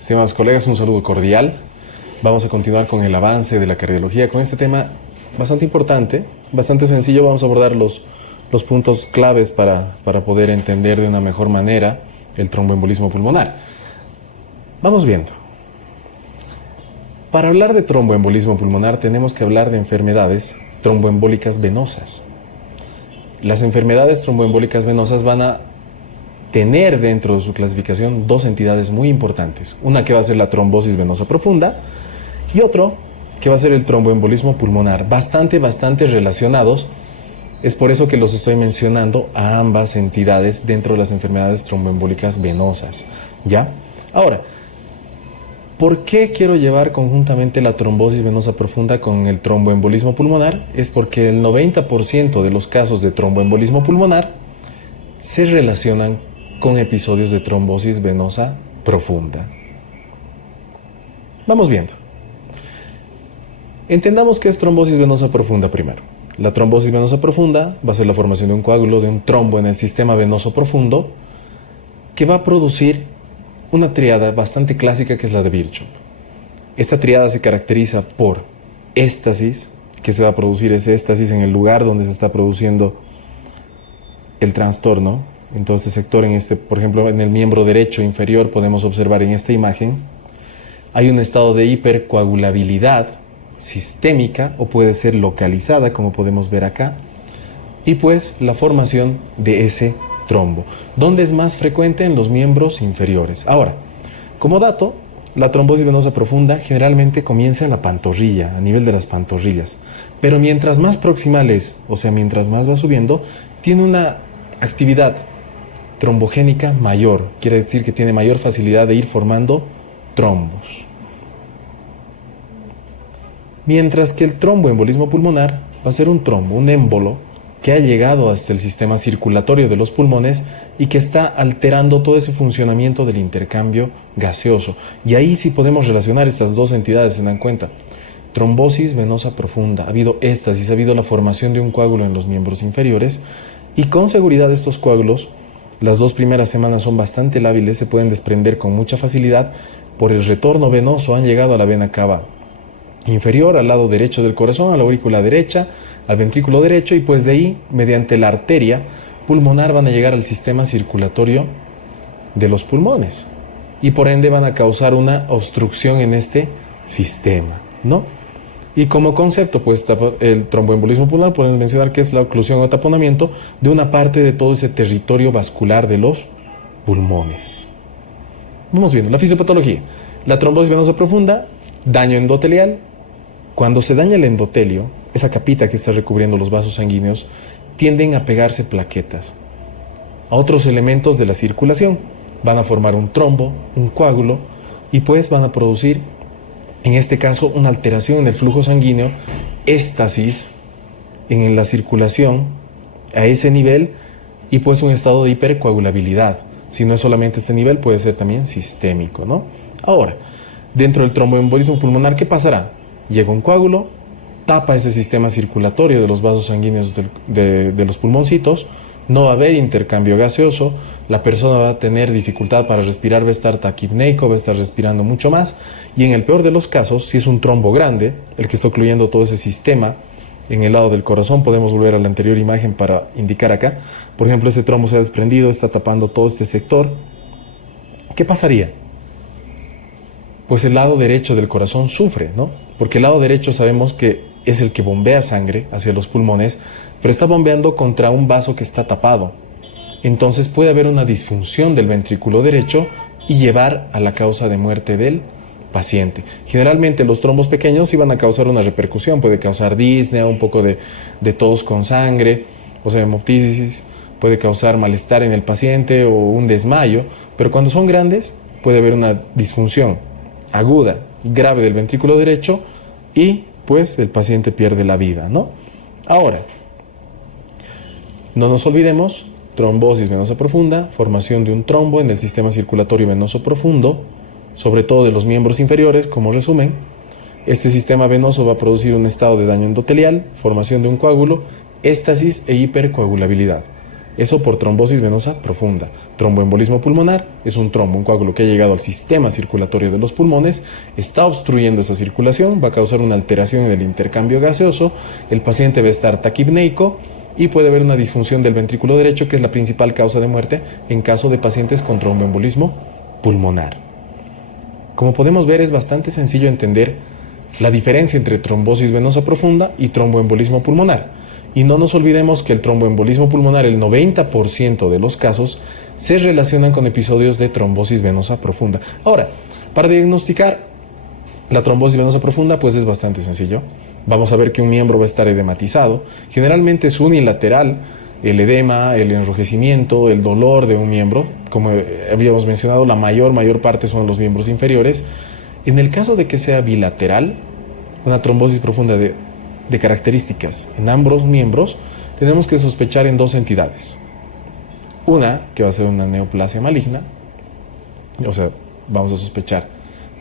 Estimados colegas, un saludo cordial. Vamos a continuar con el avance de la cardiología, con este tema bastante importante, bastante sencillo. Vamos a abordar los puntos claves para poder entender de una mejor manera el tromboembolismo pulmonar. Vamos viendo. Para hablar de tromboembolismo pulmonar tenemos que hablar de enfermedades tromboembólicas venosas. Las enfermedades tromboembólicas venosas van a tener dentro de su clasificación dos entidades muy importantes. Una que va a ser la trombosis venosa profunda y otro que va a ser el tromboembolismo pulmonar. Bastante relacionados. Es por eso que los estoy mencionando a ambas entidades dentro de las enfermedades tromboembólicas venosas. ¿Ya? Ahora, ¿por qué quiero llevar conjuntamente la trombosis venosa profunda con el tromboembolismo pulmonar? Es porque el 90% de los casos de tromboembolismo pulmonar se relacionan con episodios de trombosis venosa profunda. Vamos viendo. Entendamos qué es trombosis venosa profunda primero. La trombosis venosa profunda va a ser la formación de un coágulo, de un trombo en el sistema venoso profundo, que va a producir una triada bastante clásica que es la de Virchow. Esta triada se caracteriza por éstasis, que se va a producir ese éstasis en el lugar donde se está produciendo el trastorno. En todo este sector, por ejemplo, en el miembro derecho inferior podemos observar en esta imagen, hay un estado de hipercoagulabilidad sistémica o puede ser localizada, como podemos ver acá, y pues la formación de ese trombo, donde es más frecuente en los miembros inferiores. Ahora, como dato, la trombosis venosa profunda generalmente comienza en la pantorrilla, a nivel de las pantorrillas, pero mientras más proximal es, o sea, mientras más va subiendo, tiene una actividad trombogénica mayor, quiere decir que tiene mayor facilidad de ir formando trombos. Mientras que el tromboembolismo pulmonar va a ser un trombo, un émbolo, que ha llegado hasta el sistema circulatorio de los pulmones y que está alterando todo ese funcionamiento del intercambio gaseoso. Y ahí sí podemos relacionar estas dos entidades, se dan cuenta. Trombosis venosa profunda, ha habido éstasis, ha habido la formación de un coágulo en los miembros inferiores y con seguridad estos coágulos, las 2 primeras semanas son bastante lábiles, se pueden desprender con mucha facilidad. Por el retorno venoso han llegado a la vena cava inferior, al lado derecho del corazón, a la aurícula derecha, al ventrículo derecho, y pues de ahí, mediante la arteria pulmonar, van a llegar al sistema circulatorio de los pulmones y por ende van a causar una obstrucción en este sistema, ¿no? Y como concepto, pues el tromboembolismo pulmonar podemos mencionar que es la oclusión o taponamiento de una parte de todo ese territorio vascular de los pulmones. Vamos viendo la fisiopatología. La trombosis venosa profunda, daño endotelial. Cuando se daña el endotelio, esa capita que está recubriendo los vasos sanguíneos, tienden a pegarse plaquetas a otros elementos de la circulación. Van a formar un trombo, un coágulo, y pues van a producir, en este caso, una alteración en el flujo sanguíneo, éstasis en la circulación a ese nivel, y pues un estado de hipercoagulabilidad. Si no es solamente este nivel, puede ser también sistémico, ¿no? Ahora, dentro del tromboembolismo pulmonar, ¿qué pasará? Llega un coágulo, tapa ese sistema circulatorio de los vasos sanguíneos de los pulmoncitos, no va a haber intercambio gaseoso, la persona va a tener dificultad para respirar, va a estar taquipneico, va a estar respirando mucho más, y en el peor de los casos, si es un trombo grande, el que está ocluyendo todo ese sistema en el lado del corazón, podemos volver a la anterior imagen para indicar acá, por ejemplo, ese trombo se ha desprendido, está tapando todo este sector, ¿qué pasaría? Pues el lado derecho del corazón sufre, ¿no? Porque el lado derecho sabemos que es el que bombea sangre hacia los pulmones, pero está bombeando contra un vaso que está tapado. Entonces puede haber una disfunción del ventrículo derecho y llevar a la causa de muerte del paciente. Generalmente los trombos pequeños iban a causar una repercusión, puede causar disnea, un poco de tos con sangre, o sea, hemoptisis, puede causar malestar en el paciente o un desmayo, pero cuando son grandes puede haber una disfunción aguda, grave del ventrículo derecho y pues el paciente pierde la vida, ¿no? Ahora, no nos olvidemos, trombosis venosa profunda, formación de un trombo en el sistema circulatorio venoso profundo, sobre todo de los miembros inferiores, como resumen. Este sistema venoso va a producir un estado de daño endotelial, formación de un coágulo, éstasis e hipercoagulabilidad. Eso por trombosis venosa profunda. Tromboembolismo pulmonar es un trombo, un coágulo que ha llegado al sistema circulatorio de los pulmones, está obstruyendo esa circulación, va a causar una alteración en el intercambio gaseoso, el paciente va a estar taquipneico y puede haber una disfunción del ventrículo derecho, que es la principal causa de muerte en caso de pacientes con tromboembolismo pulmonar. Como podemos ver, es bastante sencillo entender la diferencia entre trombosis venosa profunda y tromboembolismo pulmonar. Y no nos olvidemos que el tromboembolismo pulmonar, el 90% de los casos, se relacionan con episodios de trombosis venosa profunda. Ahora, para diagnosticar la trombosis venosa profunda, pues es bastante sencillo. Vamos a ver que un miembro va a estar edematizado. Generalmente es unilateral el edema, el enrojecimiento, el dolor de un miembro. Como habíamos mencionado, la mayor parte son los miembros inferiores. En el caso de que sea bilateral, una trombosis profunda de características en ambos miembros, tenemos que sospechar en dos entidades. Una, que va a ser una neoplasia maligna, o sea, vamos a sospechar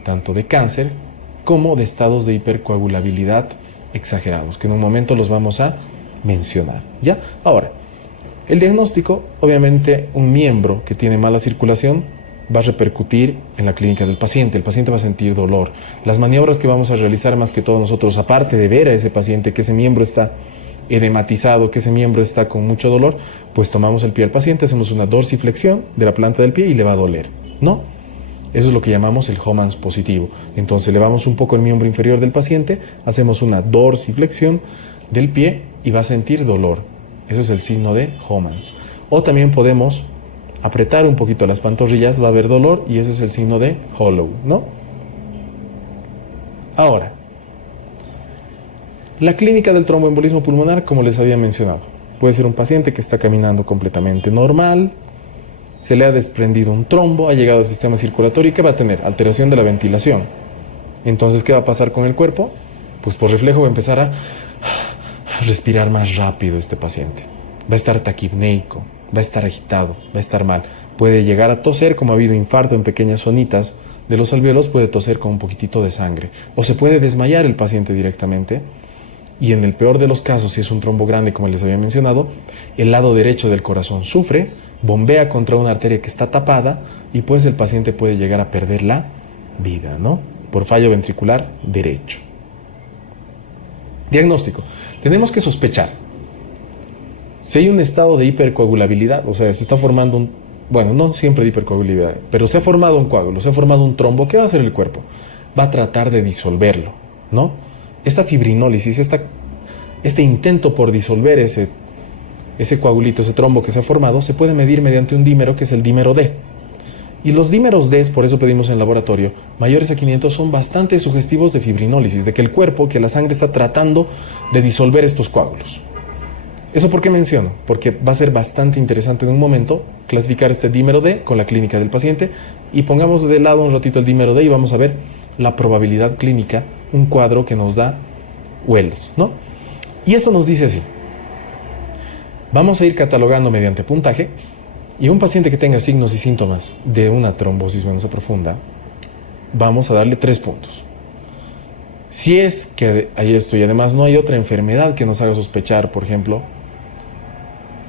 tanto de cáncer como de estados de hipercoagulabilidad exagerados, que en un momento los vamos a mencionar, ¿ya? Ahora, el diagnóstico, obviamente, un miembro que tiene mala circulación va a repercutir en la clínica del paciente. El paciente va a sentir dolor. Las maniobras que vamos a realizar, más que todo nosotros, aparte de ver a ese paciente que ese miembro está edematizado, que ese miembro está con mucho dolor, pues tomamos el pie al paciente, hacemos una dorsiflexión de la planta del pie y le va a doler, ¿no? Eso es lo que llamamos el Homans positivo. Entonces elevamos un poco el miembro inferior del paciente, hacemos una dorsiflexión del pie y va a sentir dolor. Eso es el signo de Homans. O también podemos apretar un poquito las pantorrillas, va a haber dolor y ese es el signo de Hollow, ¿no? Ahora, la clínica del tromboembolismo pulmonar, como les había mencionado, puede ser un paciente que está caminando completamente normal, se le ha desprendido un trombo, ha llegado al sistema circulatorio y ¿qué va a tener? Alteración de la ventilación. Entonces, ¿qué va a pasar con el cuerpo? Pues por reflejo va a empezar a respirar más rápido este paciente. Va a estar taquipneico, va a estar agitado, va a estar mal. Puede llegar a toser, como ha habido infarto en pequeñas zonitas de los alvéolos, puede toser con un poquitito de sangre. O se puede desmayar el paciente directamente. Y en el peor de los casos, si es un trombo grande, como les había mencionado, el lado derecho del corazón sufre, bombea contra una arteria que está tapada y pues el paciente puede llegar a perder la vida, ¿no? Por fallo ventricular derecho. Diagnóstico. Tenemos que sospechar si hay un estado de hipercoagulabilidad, o sea, se está formando un, bueno, no siempre de hipercoagulabilidad, pero se ha formado un coágulo, se ha formado un trombo. ¿Qué va a hacer el cuerpo? Va a tratar de disolverlo, ¿no? Esta fibrinólisis, este intento por disolver ese coagulito, ese trombo que se ha formado, se puede medir mediante un dímero que es el dímero D. Y los dímeros D, por eso pedimos en laboratorio, mayores a 500 son bastante sugestivos de fibrinólisis, de que el cuerpo, que la sangre está tratando de disolver estos coágulos. ¿Eso por qué menciono? Porque va a ser bastante interesante en un momento clasificar este dímero D con la clínica del paciente y pongamos de lado un ratito el dímero D y vamos a ver la probabilidad clínica, un cuadro que nos da Wells, ¿no? Y esto nos dice así. Vamos a ir catalogando mediante puntaje y un paciente que tenga signos y síntomas de una trombosis venosa profunda, vamos a darle 3 puntos. Si es que hay esto y además no hay otra enfermedad que nos haga sospechar, por ejemplo,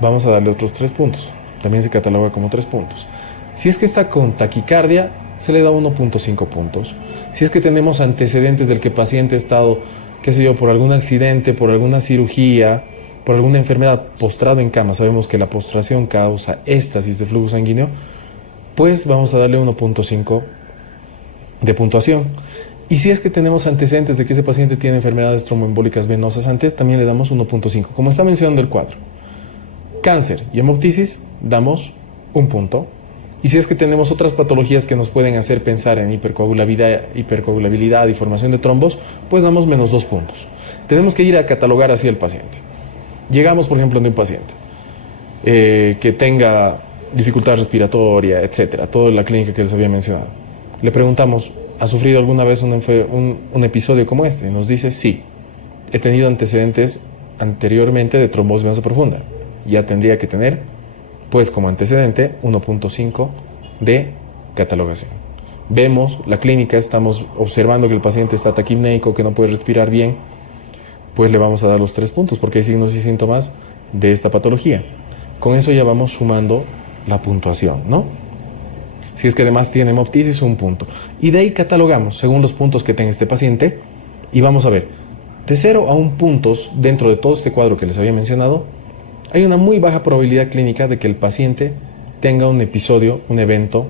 vamos a darle otros 3 puntos. También se cataloga como 3 puntos. Si es que está con taquicardia, se le da 1.5 puntos. Si es que tenemos antecedentes del que el paciente ha estado, qué sé yo, por algún accidente, por alguna cirugía, por alguna enfermedad, postrado en cama, sabemos que la postración causa éstasis de flujo sanguíneo, pues vamos a darle 1.5 de puntuación. Y si es que tenemos antecedentes de que ese paciente tiene enfermedades tromboembólicas venosas antes, también le damos 1.5, como está mencionando el cuadro. Cáncer y hemoptisis, damos 1 punto. Y si es que tenemos otras patologías que nos pueden hacer pensar en hipercoagulabilidad y formación de trombos, pues damos menos 2 puntos. Tenemos que ir a catalogar así al paciente. Llegamos, por ejemplo, de un paciente que tenga dificultad respiratoria, etcétera, toda la clínica que les había mencionado. Le preguntamos, ¿ha sufrido alguna vez un episodio como este? Y nos dice, sí, he tenido antecedentes anteriormente de trombosis venosa profunda. Ya tendría que tener, pues como antecedente, 1.5 de catalogación. Vemos la clínica, estamos observando que el paciente está taquipneico, que no puede respirar bien, pues le vamos a dar los 3 puntos porque hay signos y síntomas de esta patología. Con eso ya vamos sumando la puntuación, ¿no? Si es que además tiene hemoptisis, un punto. Y de ahí catalogamos según los puntos que tenga este paciente y vamos a ver, de 0 a 1 puntos dentro de todo este cuadro que les había mencionado, hay una muy baja probabilidad clínica de que el paciente tenga un episodio, un evento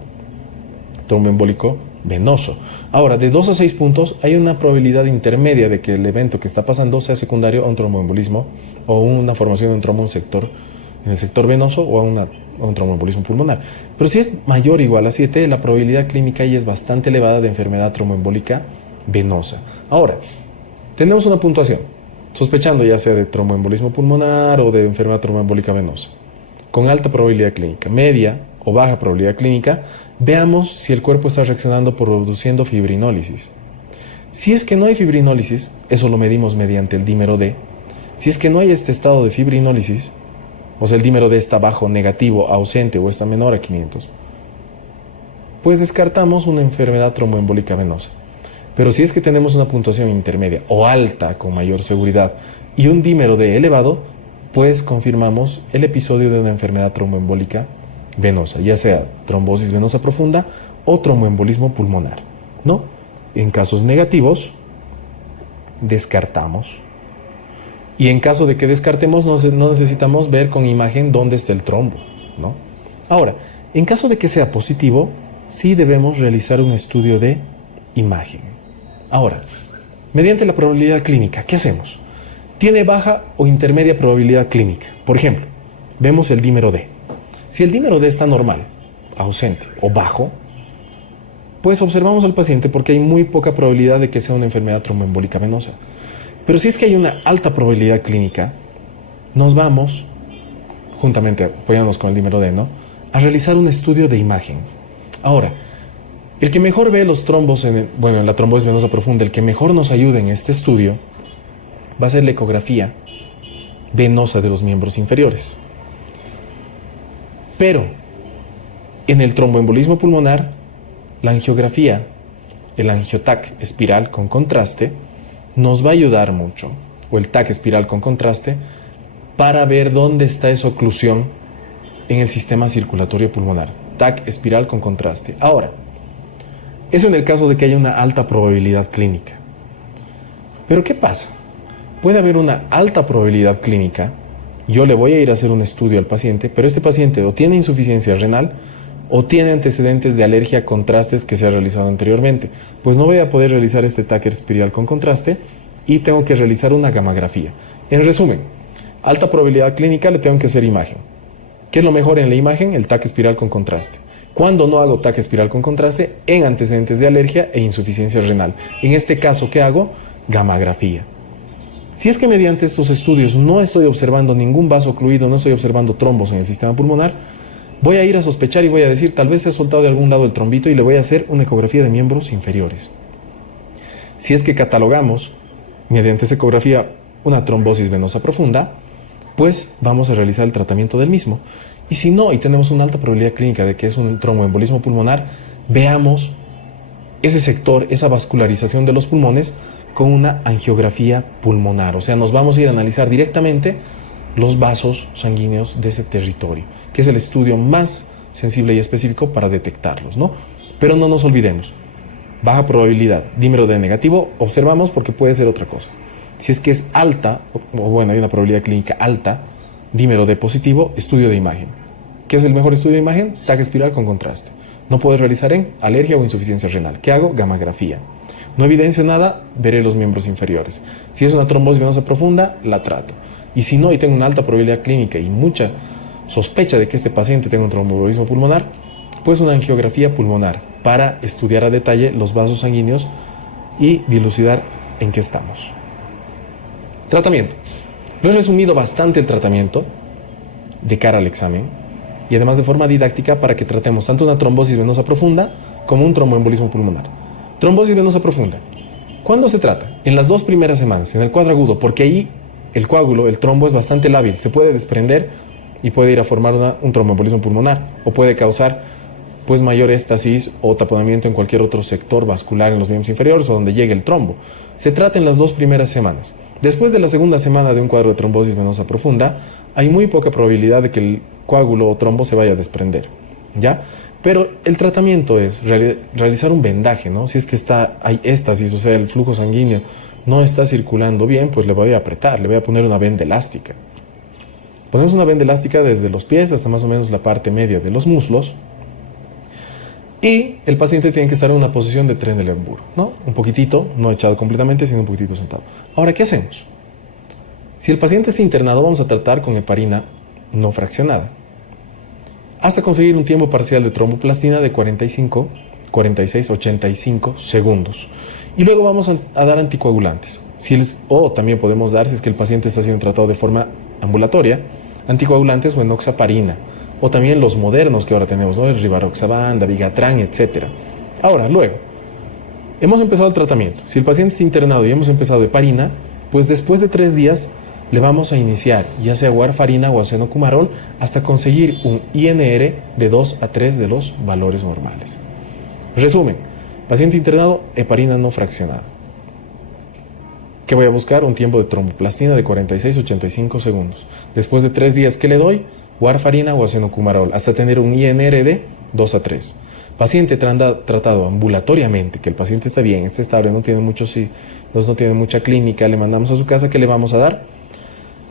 tromboembólico venoso. Ahora, de 2 a 6 puntos hay una probabilidad intermedia de que el evento que está pasando sea secundario a un tromboembolismo o una formación de un trombo en el sector venoso o a un tromboembolismo pulmonar. Pero si es mayor o igual a 7, la probabilidad clínica ahí es bastante elevada de enfermedad tromboembólica venosa. Ahora, tenemos una puntuación, sospechando ya sea de tromboembolismo pulmonar o de enfermedad tromboembólica venosa, con alta probabilidad clínica, media o baja probabilidad clínica. Veamos si el cuerpo está reaccionando produciendo fibrinólisis. Si es que no hay fibrinólisis, eso lo medimos mediante el dímero D. Si es que no hay este estado de fibrinólisis, o sea el dímero D está bajo, negativo, ausente o está menor a 500, pues descartamos una enfermedad tromboembólica venosa. Pero si es que tenemos una puntuación intermedia o alta con mayor seguridad y un dímero D elevado, pues confirmamos el episodio de una enfermedad tromboembólica venosa, ya sea trombosis venosa profunda o tromboembolismo pulmonar, ¿no? En casos negativos, descartamos. Y en caso de que descartemos, no necesitamos ver con imagen dónde está el trombo, ¿no? Ahora, en caso de que sea positivo, sí debemos realizar un estudio de imagen. Ahora, mediante la probabilidad clínica, ¿qué hacemos? Tiene baja o intermedia probabilidad clínica. Por ejemplo, vemos el dímero D. Si el dímero D está normal, ausente o bajo, pues observamos al paciente porque hay muy poca probabilidad de que sea una enfermedad tromboembólica venosa. Pero si es que hay una alta probabilidad clínica, nos vamos, juntamente apoyándonos con el dímero D, ¿no?, a realizar un estudio de imagen. Ahora, el que mejor ve los trombos en la trombosis venosa profunda, el que mejor nos ayude en este estudio, va a ser la ecografía venosa de los miembros inferiores. Pero en el tromboembolismo pulmonar, la angiografía, el angiotac espiral con contraste, nos va a ayudar mucho, o el TAC espiral con contraste, para ver dónde está esa oclusión en el sistema circulatorio pulmonar. TAC espiral con contraste. Ahora, eso en el caso de que haya una alta probabilidad clínica. Pero ¿qué pasa? Puede haber una alta probabilidad clínica. Yo le voy a ir a hacer un estudio al paciente, pero este paciente o tiene insuficiencia renal o tiene antecedentes de alergia a contrastes que se ha realizado anteriormente. Pues no voy a poder realizar este TAC espiral con contraste y tengo que realizar una gamografía. En resumen, alta probabilidad clínica, le tengo que hacer imagen. ¿Qué es lo mejor en la imagen? El TAC espiral con contraste. Cuando no hago TAC espiral con contraste, en antecedentes de alergia e insuficiencia renal. En este caso, ¿qué hago? Gamografía. Si es que mediante estos estudios no estoy observando ningún vaso ocluido, no estoy observando trombos en el sistema pulmonar, voy a ir a sospechar y voy a decir, tal vez se ha soltado de algún lado el trombito y le voy a hacer una ecografía de miembros inferiores. Si es que catalogamos mediante esa ecografía una trombosis venosa profunda, pues vamos a realizar el tratamiento del mismo. Y si no, y tenemos una alta probabilidad clínica de que es un tromboembolismo pulmonar, veamos ese sector, esa vascularización de los pulmones con una angiografía pulmonar. O sea, nos vamos a ir a analizar directamente los vasos sanguíneos de ese territorio, que es el estudio más sensible y específico para detectarlos, ¿no? Pero no nos olvidemos, baja probabilidad, dímero D negativo, observamos porque puede ser otra cosa. Si es que es alta, hay una probabilidad clínica alta, dímero D positivo, estudio de imagen. ¿Qué es el mejor estudio de imagen? TAC espiral con contraste. No puedes realizar en alergia o insuficiencia renal. ¿Qué hago? Gamografía. No evidencio nada, veré los miembros inferiores. Si es una trombosis venosa profunda, la trato. Y si no, y tengo una alta probabilidad clínica y mucha sospecha de que este paciente tenga un tromboembolismo pulmonar, pues una angiografía pulmonar para estudiar a detalle los vasos sanguíneos y dilucidar en qué estamos. Tratamiento. Lo he resumido bastante el tratamiento de cara al examen y además de forma didáctica para que tratemos tanto una trombosis venosa profunda como un tromboembolismo pulmonar. Trombosis venosa profunda. ¿Cuándo se trata? En las 2 primeras semanas, en el cuadro agudo, porque ahí el coágulo, el trombo es bastante lábil, se puede desprender y puede ir a formar un tromboembolismo pulmonar o puede causar pues mayor éstasis o taponamiento en cualquier otro sector vascular en los miembros inferiores o donde llegue el trombo. Se trata en las 2 primeras semanas. Después de la segunda semana de un cuadro de trombosis venosa profunda, hay muy poca probabilidad de que coágulo o trombo se vaya a desprender, ¿ya? Pero el tratamiento es realizar un vendaje, ¿no? Si es que hay éstasis, o sea, el flujo sanguíneo no está circulando bien, pues le voy a apretar, le voy a poner una venda elástica. Ponemos una venda elástica desde los pies hasta más o menos la parte media de los muslos. Y el paciente tiene que estar en una posición de Trendelenburg, ¿no? Un poquitito, no echado completamente, sino un poquitito sentado. Ahora, ¿qué hacemos? Si el paciente está internado, vamos a tratar con heparina no fraccionada, hasta conseguir un tiempo parcial de tromboplastina de 45, 46, 85 segundos. Y luego vamos a dar anticoagulantes. O también podemos dar, si es que el paciente está siendo tratado de forma ambulatoria, anticoagulantes o enoxaparina, o también los modernos que ahora tenemos, ¿no? El Rivaroxaban, Dabigatran, etc. Ahora, luego, hemos empezado el tratamiento. Si el paciente está internado y hemos empezado heparina, pues después de 3 días le vamos a iniciar ya sea warfarina o acenocumarol hasta conseguir un INR de 2 a 3 de los valores normales. Resumen, paciente internado, heparina no fraccionada. ¿Qué voy a buscar? Un tiempo de tromboplastina de 46-85 segundos. Después de 3 días, ¿qué le doy? Warfarina o acenocumarol, hasta tener un INR de 2 a 3. Paciente tratado ambulatoriamente, que el paciente está bien, está estable, no tiene mucha clínica, le mandamos a su casa, ¿qué le vamos a dar?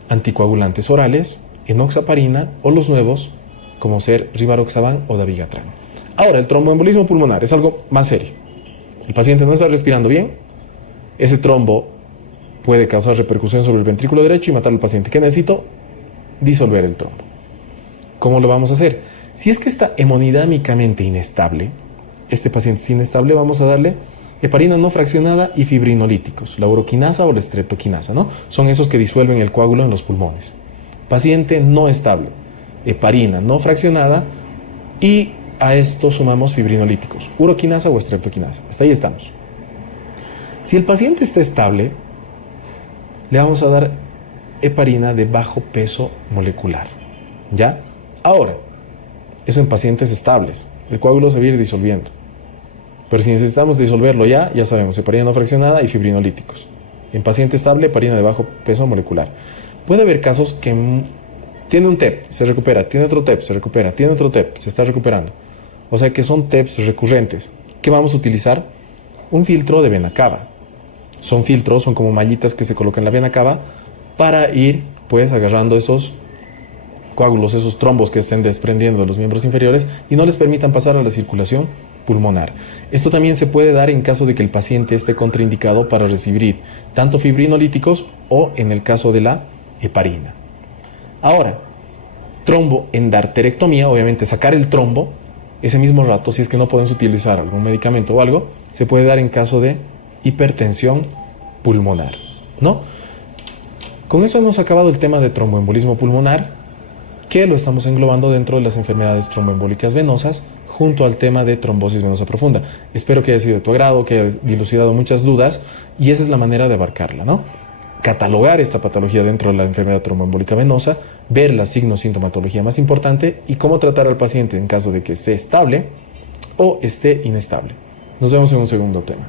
Anticoagulantes orales, enoxaparina o los nuevos, como ser Rivaroxaban o Dabigatran. Ahora, el tromboembolismo pulmonar es algo más serio. El paciente no está respirando bien, ese trombo puede causar repercusión sobre el ventrículo derecho y matar al paciente. ¿Qué necesito? Disolver el trombo. ¿Cómo lo vamos a hacer? Si es que está hemodinámicamente inestable, este paciente es inestable, vamos a darle heparina no fraccionada y fibrinolíticos, la uroquinasa o la streptoquinasa, ¿no? Son esos que disuelven el coágulo en los pulmones. Paciente no estable, heparina no fraccionada y a esto sumamos fibrinolíticos, uroquinasa o streptoquinasa. Hasta ahí estamos. Si el paciente está estable, le vamos a dar heparina de bajo peso molecular, ¿ya? Ahora, eso en pacientes estables, el coágulo se va a ir disolviendo. Pero si necesitamos disolverlo ya sabemos, heparina no fraccionada y fibrinolíticos. En paciente estable, heparina de bajo peso molecular. Puede haber casos que tiene un TEP, se recupera, tiene otro TEP, se recupera, tiene otro TEP, se está recuperando. O sea que son TEPs recurrentes. ¿Qué vamos a utilizar? Un filtro de vena cava. Son filtros, son como mallitas que se colocan en la vena cava para ir pues agarrando esos coágulos, esos trombos que estén desprendiendo de los miembros inferiores y no les permitan pasar a la circulación pulmonar. Esto también se puede dar en caso de que el paciente esté contraindicado para recibir tanto fibrinolíticos o en el caso de la heparina. Ahora, tromboendarterectomía, obviamente sacar el trombo, ese mismo rato, si es que no podemos utilizar algún medicamento o algo, se puede dar en caso de hipertensión pulmonar, ¿no? Con eso hemos acabado el tema de tromboembolismo pulmonar, que lo estamos englobando dentro de las enfermedades tromboembólicas venosas, junto al tema de trombosis venosa profunda. Espero que haya sido de tu agrado, que haya dilucidado muchas dudas, y esa es la manera de abarcarla, ¿no? Catalogar esta patología dentro de la enfermedad tromboembólica venosa, ver la signo-sintomatología más importante y cómo tratar al paciente en caso de que esté estable o esté inestable. Nos vemos en un segundo tema.